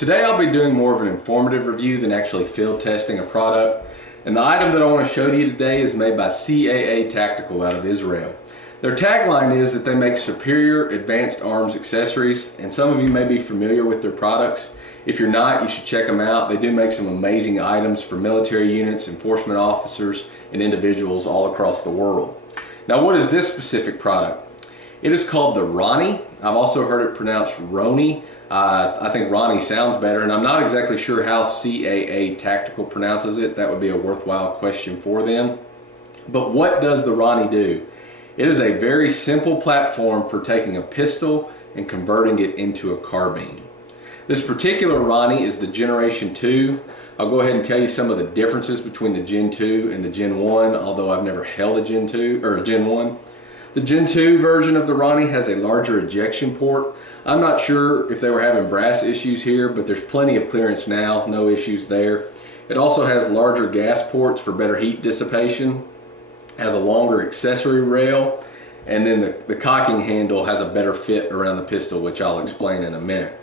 Today I'll be doing more of an informative review than actually field testing a product. And the item that I want to show to you today is made by CAA Tactical out of Israel. Their tagline is that they make superior advanced arms accessories, and some of you may be familiar with their products. If you're not, you should check them out. They do make some amazing items for military units, enforcement officers, and individuals all across the world. Now, what is this specific product? It is called the Roni. I've also heard it pronounced Roni. I think Roni sounds better, and I'm not exactly sure how CAA Tactical pronounces it. That would be a worthwhile question for them. But what does the Roni do? It is a very simple platform for taking a pistol and converting it into a carbine. This particular Roni is the Generation 2. I'll go ahead and tell you some of the differences between the Gen 2 and the Gen 1, although I've never held a Gen 2 or a Gen 1. The Gen 2 version of the Roni has a larger ejection port. I'm not sure if they were having brass issues here, but there's plenty of clearance now, no issues there. It also has larger gas ports for better heat dissipation, has a longer accessory rail, and then the cocking handle has a better fit around the pistol, which I'll explain in a minute.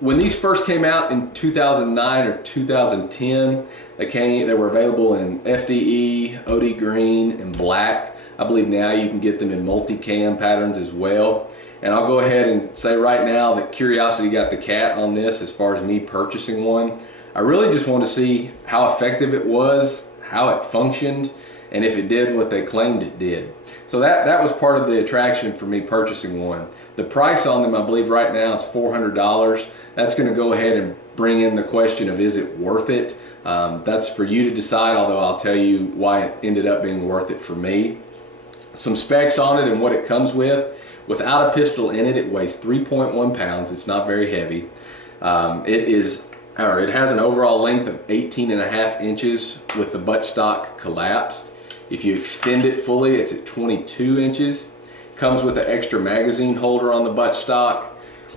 When these first came out in 2009 or 2010, they were available in FDE, OD green, and black. I believe now you can get them in multicam patterns as well. And I'll go ahead and say right now that curiosity got the cat on this as far as me purchasing one. I really just wanted to see how effective it was, how it functioned, and if it did what they claimed it did. So that was part of the attraction for me purchasing one. The price on them, I believe right now, is $400. That's going to go ahead and bring in the question of, is it worth it? That's for you to decide, although I'll tell you why it ended up being worth it for me. Some specs on it and what it comes with. Without a pistol in it, it weighs 3.1 pounds. It's not very heavy. It has an overall length of 18.5 inches with the buttstock collapsed. If you extend it fully, it's at 22 inches. Comes with an extra magazine holder on the buttstock.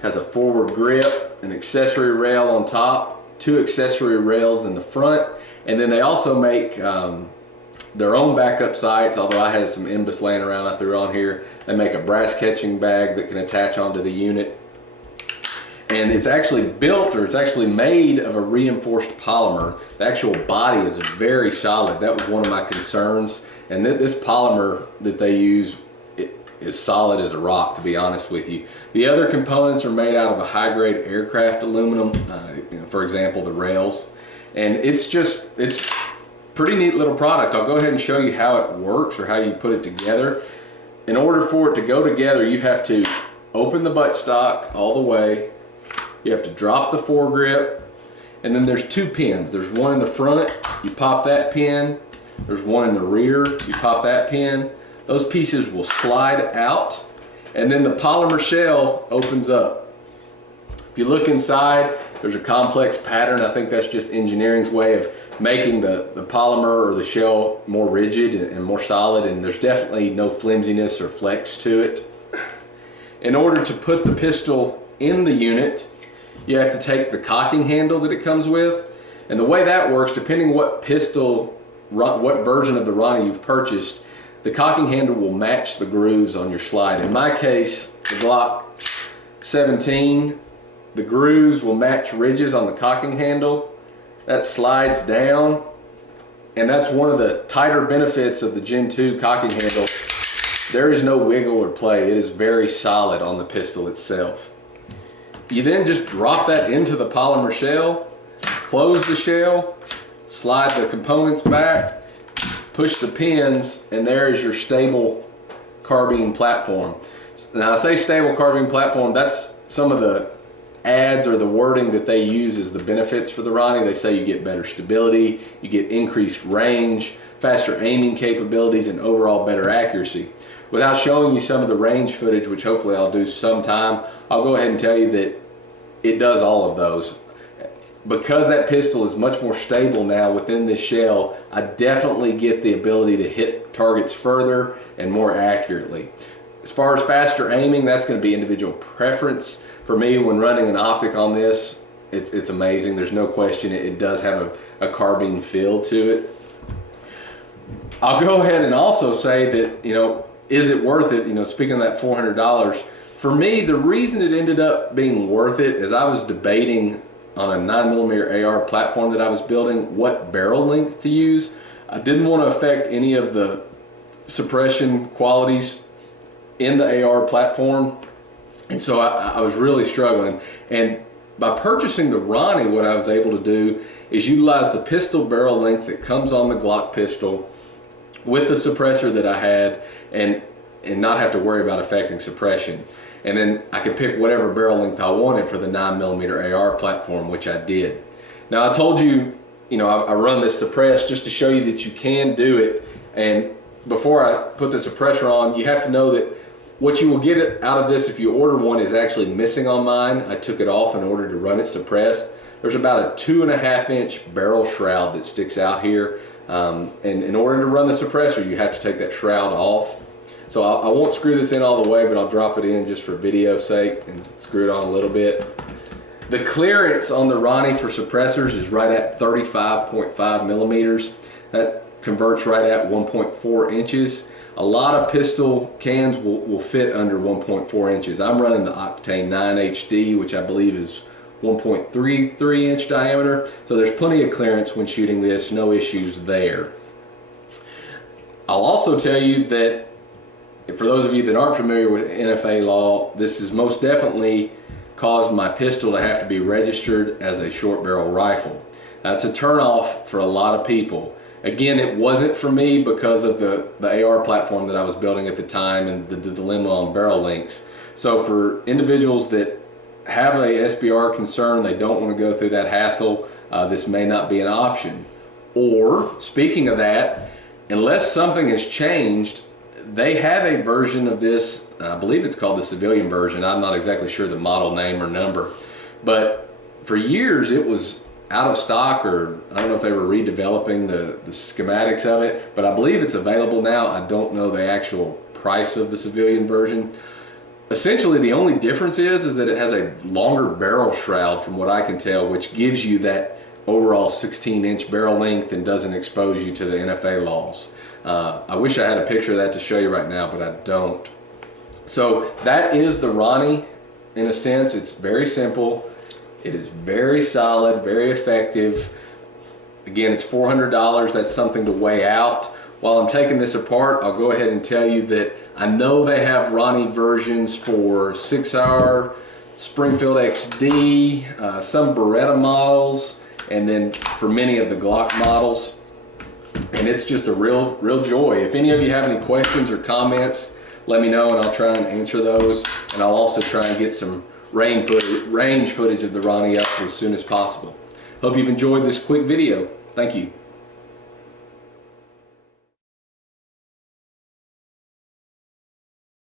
Has a forward grip, an accessory rail on top, 2 accessory rails in the front, and then they also make their own backup sights, although I had some Imbus laying around I threw on here. They make a brass catching bag that can attach onto the unit. And it's actually built, or it's actually made of a reinforced polymer. The actual body is very solid. That was one of my concerns. And this polymer that they use is solid as a rock, to be honest with you. The other components are made out of a high-grade aircraft aluminum, for example, the rails. And it's pretty neat little product. I'll go ahead and show you how it works or how you put it together. In order for it to go together, you have to open the buttstock all the way. You have to drop the foregrip, and then there's 2 pins. There's one in the front, you pop that pin. There's one in the rear, you pop that pin. Those pieces will slide out, and then the polymer shell opens up. If you look inside, there's a complex pattern. I think that's just engineering's way of making the polymer or the shell more rigid and more solid, and there's definitely no flimsiness or flex to it. In order to put the pistol in the unit, you have to take the cocking handle that it comes with, and the way that works, depending what version of the Roni you've purchased, the cocking handle will match the grooves on your slide. In my case, the Glock 17, the grooves will match ridges on the cocking handle. That slides down, and that's one of the tighter benefits of the Gen 2 cocking handle. There is no wiggle or play. It is very solid on the pistol itself. You then just drop that into the polymer shell, close the shell, slide the components back, push the pins, and there is your stable carbine platform. Now I say stable carbine platform, that's some of the ads or the wording that they use as the benefits for the Roni. They say you get better stability, you get increased range, faster aiming capabilities, and overall better accuracy. Without showing you some of the range footage, which hopefully I'll do sometime, I'll go ahead and tell you that it does all of those. Because that pistol is much more stable now within this shell, I definitely get the ability to hit targets further and more accurately. As far as faster aiming, that's going to be individual preference. For me, when running an optic on this, it's amazing. There's no question it does have a carbine feel to it. I'll go ahead and also say that, is it worth it? Speaking of that $400, For me, the reason it ended up being worth it is I was debating on a 9mm AR platform that I was building what barrel length to use. I didn't want to affect any of the suppression qualities in the AR platform, and so I was really struggling. And by purchasing the Roni, what I was able to do is utilize the pistol barrel length that comes on the Glock pistol with the suppressor that I had, and not have to worry about affecting suppression. And then I could pick whatever barrel length I wanted for the 9mm AR platform, which I did. Now I told you, I run this suppress just to show you that you can do it. And before I put the suppressor on, you have to know that what you will get out of this if you order one is actually missing on mine. I took it off in order to run it suppressed. There's about a 2.5-inch barrel shroud that sticks out here. And in order to run the suppressor, you have to take that shroud off. So I won't screw this in all the way, but I'll drop it in just for video's sake and screw it on a little bit. The clearance on the Roni for suppressors is right at 35.5 millimeters. That converts right at 1.4 inches. A lot of pistol cans will fit under 1.4 inches. I'm running the Octane 9 HD, which I believe is 1.33 inch diameter. So there's plenty of clearance when shooting this, no issues there. I'll also tell you that for those of you that aren't familiar with NFA law, this has most definitely caused my pistol to have to be registered as a short barrel rifle. That's a turnoff for a lot of people. Again, it wasn't for me because of the AR platform that I was building at the time and the dilemma on barrel lengths. So for individuals that have a SBR concern, they don't want to go through that hassle, this may not be an option. Or, speaking of that, unless something has changed, they have a version of this, I believe it's called the civilian version. I'm not exactly sure the model name or number, but for years it was out of stock, or I don't know if they were redeveloping the schematics of it, but I believe it's available now. I don't know the actual price of the civilian version. Essentially the only difference is that it has a longer barrel shroud from what I can tell, which gives you that overall 16-inch barrel length and doesn't expose you to the NFA laws. I wish I had a picture of that to show you right now, but I don't. So that is the Roni in a sense. It's very simple. It is very solid, very effective. Again, it's $400. That's something to weigh out. While I'm taking this apart, I'll go ahead and tell you that I know they have Roni versions for 6R, Springfield XD, some Beretta models, and then for many of the Glock models. And it's just a real joy. If any of you have any questions or comments, let me know and I'll try and answer those. And I'll also try and get some range footage of the Roni up as soon as possible. Hope you've enjoyed this quick video. Thank you.